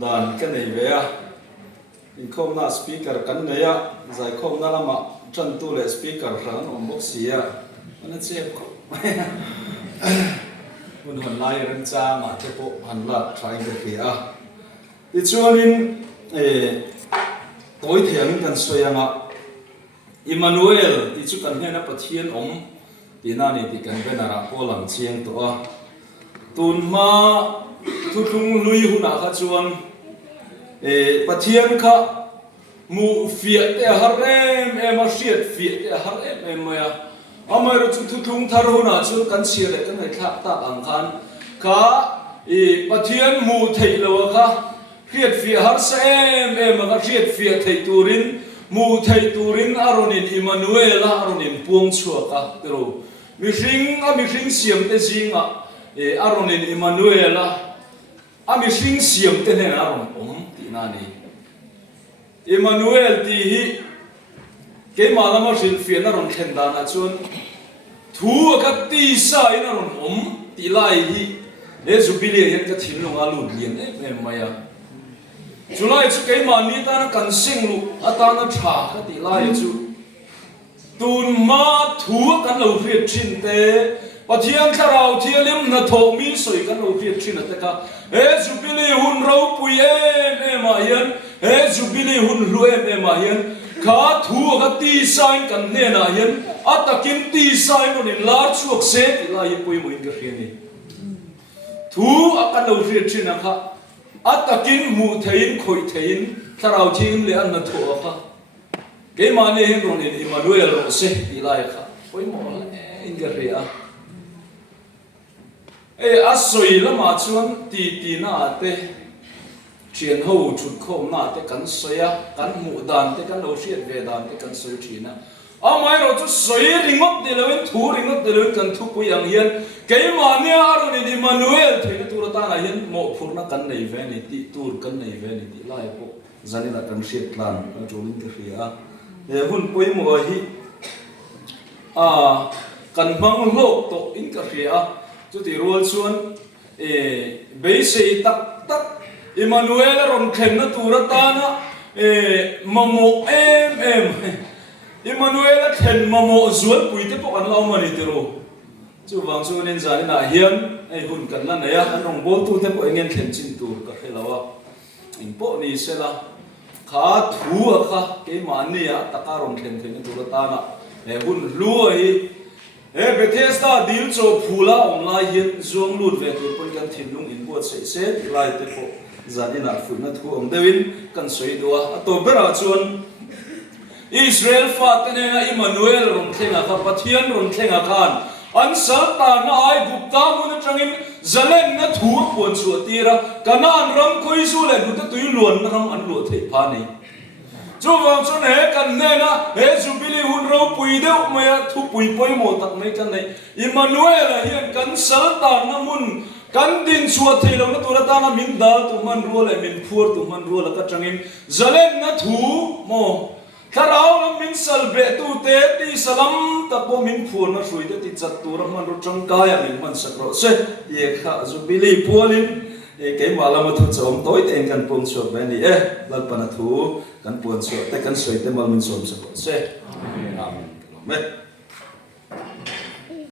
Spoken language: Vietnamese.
Dan cái này về à, không na speaker cái này à, giải không na làm chân tu lệ speaker rằng ông bốc xì à, anh xem không, muốn hành lại人家嘛，这不hành了才个去啊，你说你tối thiện cần xoay à, Emmanuel thì chú cần nghe nó bật thiên ông, thì na này thì cần bên nào po làm chiang tổ à, tuần mà thu thung lui hu na khát chuan bát thiên khá mu phiệt để harem em mà phiệt để harem em mà amai rồi thu thung thar hu na chuan kan chia để kan này khác ta ang khan khá bát thiên mu thầy lâu khá phiệt har sa em mà phiệt thầy turin mu thầy turin aronin Emmanuel aronin puang chua ka pero mi ring siam te jinga aronin Emmanuel mi ring siam te ne aron ti na ni Emmanuel ti hi ke malama rin fian aron khen dan a chun thu ka ti sa in aron ti lai hi jubilee hen ka thin long alu lian em maya July chu ke ma ni ta na kan sing lu ata na tha ka ti lai chu tun ma thu kan lo riat chin te pathian tharau thialim na tho mi soi kan lo riat chin ta ka jubilee hun ro pui em ma hian jubilee hun lu em ma hian kha thu ka ti sign kan ne na hian atakin ti sign on in lar chuak se ti lai pui mo in ka hian ni thu akan lo riat chin na kha atakin mu thein khoi thein tharau thing le an na tho kha ke mane hen ron in Emmanuel ro se ti lai kha poi mo in ga ria asoi lama chuan ti na te thian ho chut khom na te kan soya kan mu dan te kan lo riat ve dan te kan soi thina amai ro chu soi ringop de lewin thu ringop de lewin kan thu pui ang hian ke mane aron in Emmanuel thein tur ta na hian mo phurna kan nei ve ni ti tur kan nei ve ni ti lai po zani la kan riat plan jolin ka ria hun poi mo hi kan mang lok to in ka ria chu ti rol chuan be sei tak Emmanuel ron khen na tura ta na mamo em Emmanuel khen mamo zual pui te po kan lau mani te ro chu wang chu nen zani na hian hun kan la na ya an rong bol tu te po engen khen chin tur ka khelawa in po ni sela kha thu a kha ke mani ya taka ron khen khen tura ta na hun lu hi Bethesda deal cho phula online hian zong lut ve tur pon kan thin lung in bo se lai te po zani na fu na thu om dewin kan soi do a to bera chuan Israel fa te na Emmanuel ron thlenga kha pathian ron thlenga khan an sarta na ai gupta mun atangin zalen na thu pon chu tira kana an ram khoi su le du ta tui luan ram an lu thei pha nei chu wang chu ne kan ne na jubilee hun ro pui deu maya thu pui poi mo tak nei kan nei Emmanuel hian kan sarta na mun kan din chua thei lo na tura ta na min dal tu man ro le min phur tu man ro la ka tangin zalen na thu mo tharau na min salbe tu te ti salam ta po min phur na sui te ti chat tu ra man ro changkaya min man sakro se ye kha jubilee polin ke mala ma thu chom toi te kan pom so ba ni lal pana thu kan pon so te kan soi te mal min som sakro se amen